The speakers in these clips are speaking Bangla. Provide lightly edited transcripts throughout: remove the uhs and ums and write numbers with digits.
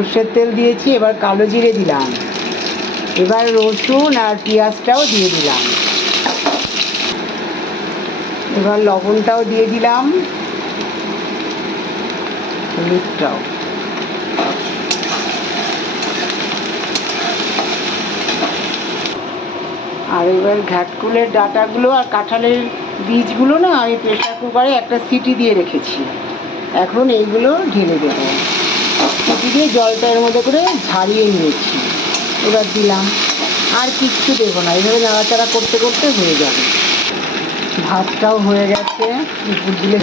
সর্ষের তেল দিয়েছি, এবার কালো জিরে দিলাম, এবার রসুন আর পেঁয়াজটাও দিয়ে দিলাম, এবার লবণটাও দিয়ে দিলাম, হলুদটাও, আর এবার ঘাটকুলের ডাঁটাগুলো আর কাঁঠালের বীজগুলো না আমি প্রেসার কুকারে একটা সিটি দিয়ে রেখেছি, এখন এইগুলো ঢেলে দেবো। সিটি দিয়ে জলটা এর মধ্যে করে ঝারিয়ে নিয়েছি, এবার দিলাম, আর কিচ্ছু দেবো না, এইভাবে নাড়াচাড়া করতে করতে হয়ে যাবে। ভাতটাও হয়ে গেছে, উপর দিলে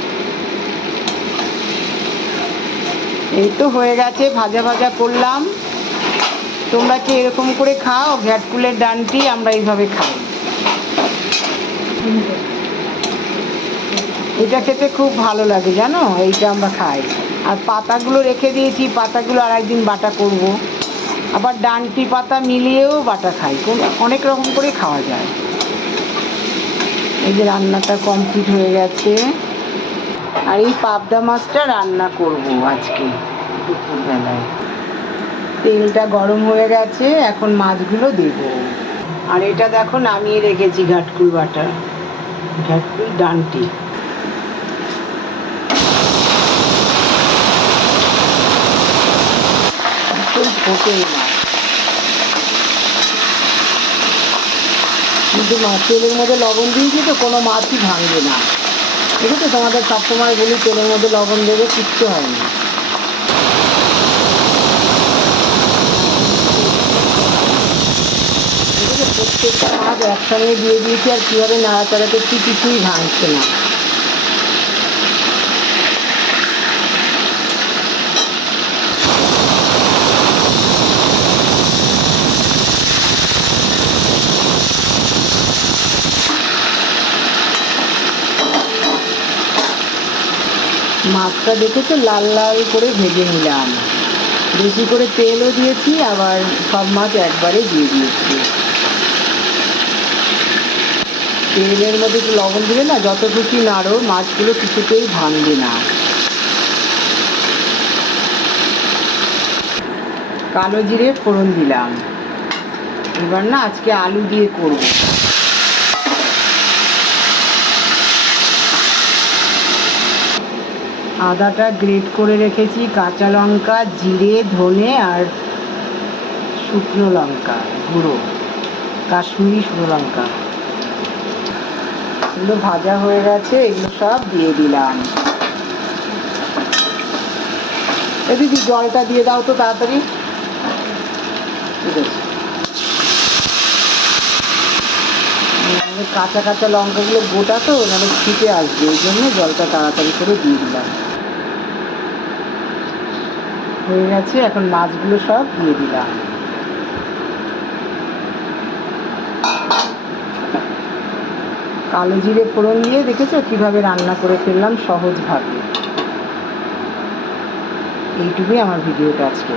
এই তো হয়ে গেছে, ভাজা ভাজা করলাম। তোমরা কি এরকম করে খাও ঘাটকুলের ডানটি? আমরা এইভাবে খাই, এটা খেতে খুব ভালো লাগে জানো, এইটা আমরা খাই। আর পাতাগুলো রেখে দিয়েছি, পাতাগুলো আর একদিন বাটা করব। আবার ডানটি পাতা মিলিয়েও বাটা খাই, অনেক রকম করে খাওয়া যায়। এই যে রান্নাটা কমপ্লিট হয়ে গেছে, আর এই পাবদা মাছটা রান্না করব আজকে দুপুরবেলায়। তেলটা গরম হয়ে গেছে, এখন মাছগুলো দেব। আর এটা দেখো নামিয়ে রেখেছি ঘাটকুল বাটা, ঘাটকুল ডানটি। ফোটেই মাছ, কিন্তু তেলের মধ্যে লবণ দিয়েছি তো কোনো মাছই ভাঙবে না। দেখেছো, তোমাদের সবসময় বলি তেলের মধ্যে লবণ দেবে, কিচ্ছু হয় না। প্রত্যেকটা মাছ একসঙ্গে দিয়ে দিয়েছি, আর কীভাবে নাড়াচাড়া করছি কিছুই ভাঙছে না। মাছটা দেখেছো লাল লাল করে ভেজে নিলাম, বেশি করে তেলও দিয়েছি, আবার সব মাছ একবারে দিয়ে দিয়েছি। তেলের মধ্যে একটু লবণ দিলে না, যত খুশি নাড়ো মাছগুলো কিছুতেই ভাঙবে না। কালো জিরে ফোড়ন দিলাম, এবার না আজকে আলু দিয়ে করব। আদাটা গ্রেট করে রেখেছি, কাঁচা লঙ্কা, জিরে, ধনে আর শুকনো লঙ্কা গুঁড়ো, কাশ্মীরি শুকনো লঙ্কা, এগুলো ভাজা হয়ে গেছে, এগুলো সব দিয়ে দিলাম। দিদি জলটা দিয়ে দাও তো তাড়াতাড়ি। ঠিক আছে, কাঁচা কাঁচা লঙ্কাগুলো গোটা তো, নাহলে ছিটে আসবে, ওই জন্য জলটা তাড়াতাড়ি করে দিয়ে দিলাম। হয়ে গেছে, এখন মাছগুলো সব দিয়ে দিলাম। কালো জিরে ফোড়ন দিয়ে দেখেছো কিভাবে রান্না করে ফেললাম সহজভাবে। এইটুকুই আমার ভিডিওটা আজকে।